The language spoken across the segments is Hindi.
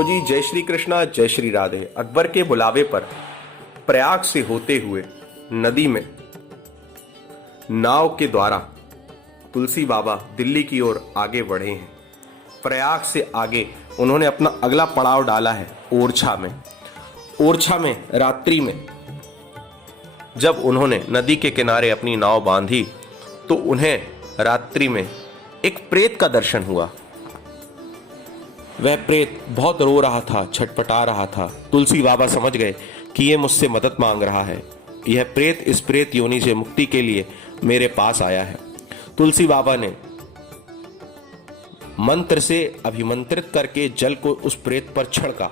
तो जी जय श्री कृष्णा जय श्री राधे। अकबर के बुलावे पर प्रयाग से होते हुए नदी में नाव के द्वारा तुलसी बाबा दिल्ली की ओर आगे बढ़े हैं। प्रयाग से आगे उन्होंने अपना अगला पड़ाव डाला है ओरछा में। ओरछा में रात्रि में जब उन्होंने नदी के किनारे अपनी नाव बांधी तो उन्हें रात्रि में एक प्रेत का दर्शन हुआ। वह प्रेत बहुत रो रहा था, छटपटा रहा था। तुलसी बाबा समझ गए कि यह मुझसे मदद मांग रहा है। यह प्रेत इस प्रेत योनि से मुक्ति के लिए मेरे पास आया है। तुलसी बाबा ने मंत्र से अभिमंत्रित करके जल को उस प्रेत पर छिड़का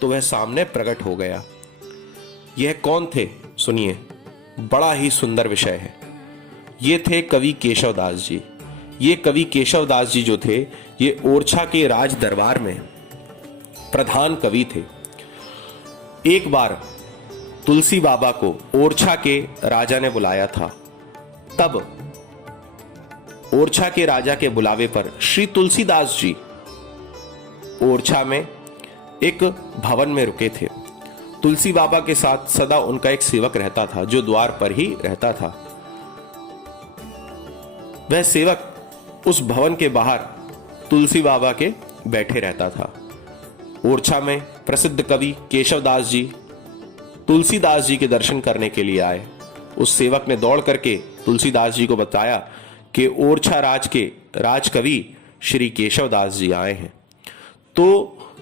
तो वह सामने प्रकट हो गया। यह कौन थे सुनिए, बड़ा ही सुंदर विषय है। ये थे कवि केशवदास जी। ये कवि केशवदास जी जो थे ये ओरछा के राज दरबार में प्रधान कवि थे। एक बार तुलसी बाबा को ओरछा के राजा ने बुलाया था। तब ओरछा के राजा के बुलावे पर श्री तुलसीदास जी ओरछा में एक भवन में रुके थे। तुलसी बाबा के साथ सदा उनका एक सेवक रहता था जो द्वार पर ही रहता था। वह सेवक उस भवन के बाहर तुलसी बाबा के बैठे रहता था। ओरछा में प्रसिद्ध कवि केशवदास जी तुलसीदास जी के दर्शन करने के लिए आए। उस सेवक ने दौड़ करके तुलसीदास जी को बताया कि ओरछा राज के राजकवि श्री केशवदास जी आए हैं। तो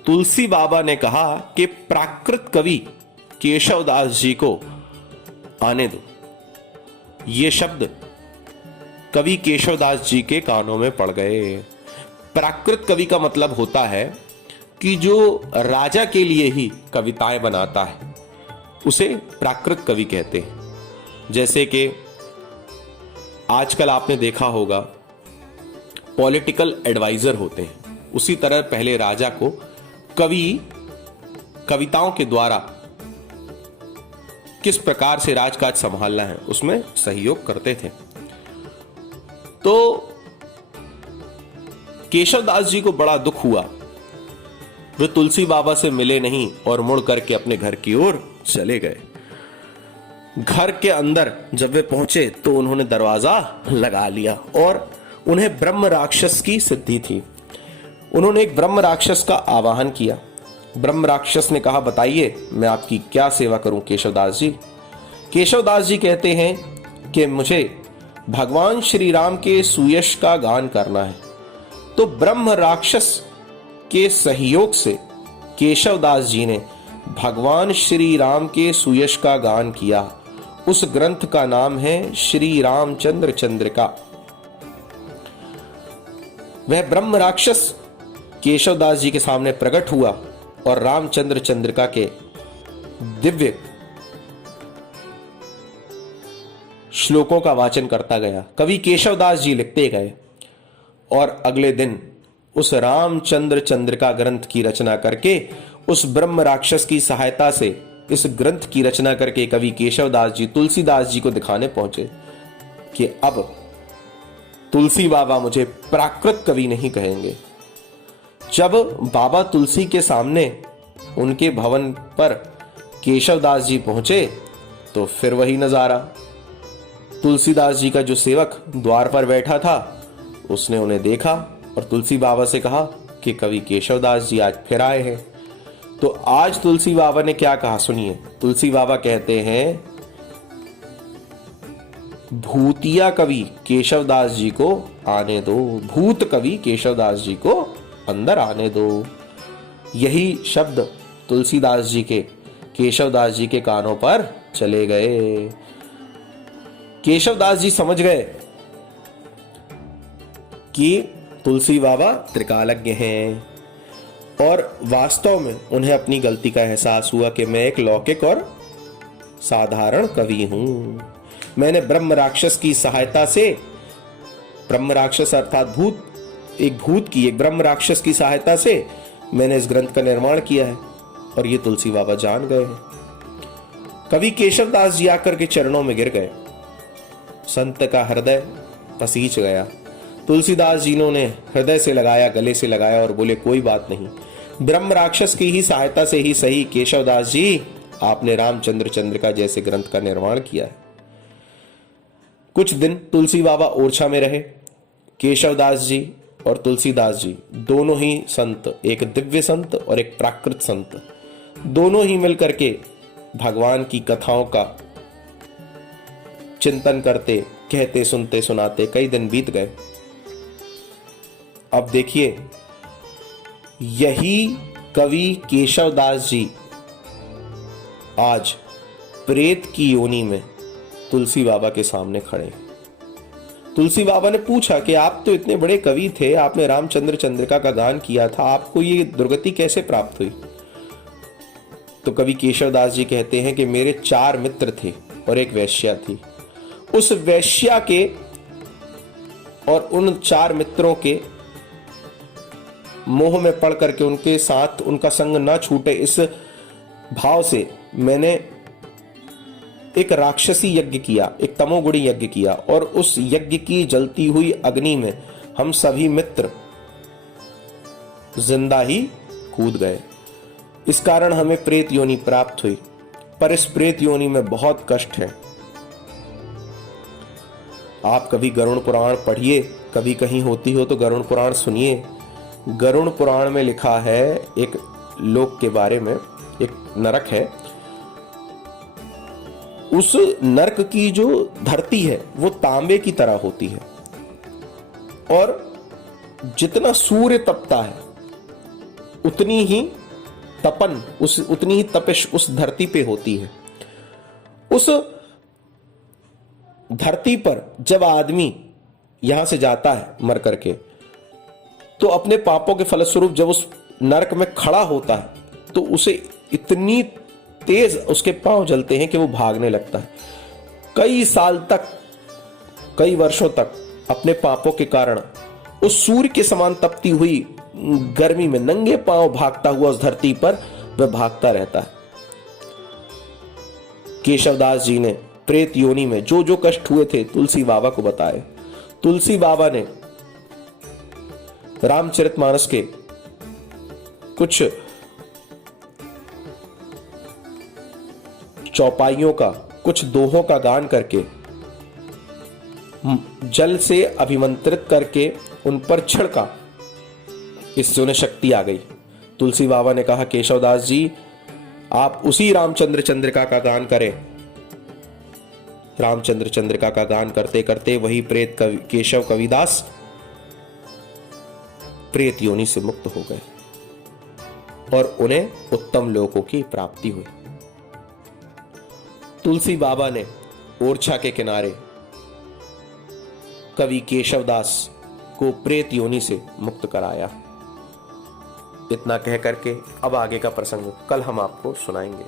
तुलसी बाबा ने कहा कि प्राकृत कवि केशवदास जी को आने दो। ये शब्द कवि केशवदास जी के कानों में पड़ गए। प्राकृत कवि का मतलब होता है कि जो राजा के लिए ही कविताएं बनाता है उसे प्राकृत कवि कहते हैं। जैसे कि आजकल आपने देखा होगा पॉलिटिकल एडवाइजर होते हैं, उसी तरह पहले राजा को कवि कविताओं के द्वारा किस प्रकार से राजकाज संभालना है उसमें सहयोग करते थे। तो केशवदास जी को बड़ा दुख हुआ। वे तुलसी बाबा से मिले नहीं और मुड़ करके अपने घर की ओर चले गए। घर के अंदर जब वे पहुंचे तो उन्होंने दरवाजा लगा लिया और उन्हें ब्रह्म राक्षस की सिद्धि थी। उन्होंने एक ब्रह्म राक्षस का आवाहन किया। ब्रह्म राक्षस ने कहा, बताइए मैं आपकी क्या सेवा करूं केशवदास जी। केशवदास जी कहते हैं कि मुझे भगवान श्री राम के सुयश का गान करना है। तो ब्रह्म राक्षस के सहयोग से केशवदास जी ने भगवान श्री राम के सुयश का गान किया। उस ग्रंथ का नाम है श्री रामचंद्र चंद्रिका। वह ब्रह्म राक्षस केशवदास जी के सामने प्रकट हुआ और रामचंद्र चंद्रिका के दिव्य श्लोकों का वाचन करता गया। कवि केशवदास जी लिखते गए और अगले दिन उस रामचंद्र चंद्रिका ग्रंथ की रचना करके उस ब्रह्म राक्षस की सहायता से इस ग्रंथ की रचना करके कवि केशवदास जी तुलसीदास जी को दिखाने पहुंचे कि अब तुलसी बाबा मुझे प्राकृत कवि नहीं कहेंगे। जब बाबा तुलसी के सामने उनके भवन पर केशवदास जी पहुंचे तो फिर वही नजारा। तुलसीदास जी का जो सेवक द्वार पर बैठा था उसने उन्हें देखा और तुलसी बाबा से कहा कि कवि केशवदास जी आज फिर आए हैं। तो आज तुलसी बाबा ने क्या कहा सुनिए। तुलसी बाबा कहते हैं, भूतिया कवि केशवदास जी को आने दो, भूत कवि केशवदास जी को अंदर आने दो। यही शब्द तुलसीदास जी के केशवदास जी के कानों पर चले गए। केशवदास जी समझ गए कि तुलसी बाबा त्रिकालज्ञ हैं और वास्तव में उन्हें अपनी गलती का एहसास हुआ कि मैं एक लौकिक और साधारण कवि हूं। मैंने ब्रह्म राक्षस की सहायता से, ब्रह्म राक्षस अर्थात भूत, एक ब्रह्म राक्षस की सहायता से मैंने इस ग्रंथ का निर्माण किया है और ये तुलसी बाबा जान गए हैं। कवि केशवदास जी आकर के चरणों में गिर गए। संत का हृदय पसीज गया। तुलसीदास जी ने हृदय से लगाया, गले से लगाया और बोले, कोई बात नहीं, ब्रह्म राक्षस की ही सहायता से ही सही केशवदास जी आपने रामचंद्र चंद्रिका जैसे ग्रंथ का निर्माण किया है। कुछ दिन तुलसी बाबा ओरछा में रहे। केशवदास जी और तुलसीदास जी दोनों ही संत, एक दिव्य संत और एक प्राकृत संत, दोनों ही मिलकर के भगवान की कथाओं का चिंतन करते, कहते, सुनते, सुनाते कई दिन बीत गए। अब देखिए, यही कवि केशवदास जी आज प्रेत की योनि में तुलसी बाबा के सामने खड़े। तुलसी बाबा ने पूछा कि आप तो इतने बड़े कवि थे, आपने रामचंद्र चंद्रिका का गान किया था, आपको ये दुर्गति कैसे प्राप्त हुई? तो कवि केशवदास जी कहते हैं कि मेरे 4 मित्र थे और एक वेश्या थी। उस वेश्या के और उन 4 मित्रों के मोह में पड़ करके उनके साथ उनका संग न छूटे, इस भाव से मैंने एक राक्षसी यज्ञ किया, एक तमोगुणी यज्ञ किया, और उस यज्ञ की जलती हुई अग्नि में हम सभी मित्र जिंदा ही कूद गए। इस कारण हमें प्रेत योनि प्राप्त हुई, पर इस प्रेत योनि में बहुत कष्ट है। आप कभी गरुड़ पुराण पढ़िए, कभी कहीं होती हो तो गरुड़ पुराण सुनिए। गरुड़ पुराण में लिखा है एक लोक के बारे में, एक नरक है। उस नरक की जो धरती है वो तांबे की तरह होती है, और जितना सूर्य तपता है उतनी ही तपन, उतनी ही तपिश उस धरती पे होती है। उस धरती पर जब आदमी यहां से जाता है मर करके, तो अपने पापों के फलस्वरूप जब उस नरक में खड़ा होता है तो उसे इतनी तेज उसके पांव जलते हैं कि वो भागने लगता है। कई साल तक, कई वर्षों तक अपने पापों के कारण उस सूर्य के समान तपती हुई गर्मी में नंगे पांव भागता हुआ उस धरती पर वह भागता रहता है। केशवदास जी ने प्रेत योनि में जो जो कष्ट हुए थे तुलसी बाबा को बताए। तुलसी बाबा ने रामचरितमानस के कुछ चौपाइयों का, कुछ दोहों का गान करके, जल से अभिमंत्रित करके उन पर छिड़का, इससे उन्हें शक्ति आ गई। तुलसी बाबा ने कहा, केशवदास जी आप उसी रामचंद्र चंद्रिका का गान करें। रामचंद्र चंद्रिका का गान करते करते वही प्रेत केशव कविदास प्रेत योनि से मुक्त हो गए और उन्हें उत्तम लोकों की प्राप्ति हुई। तुलसी बाबा ने ओरछा के किनारे कवि केशवदास को प्रेत योनि से मुक्त कराया। इतना कह करके अब आगे का प्रसंग कल हम आपको सुनाएंगे।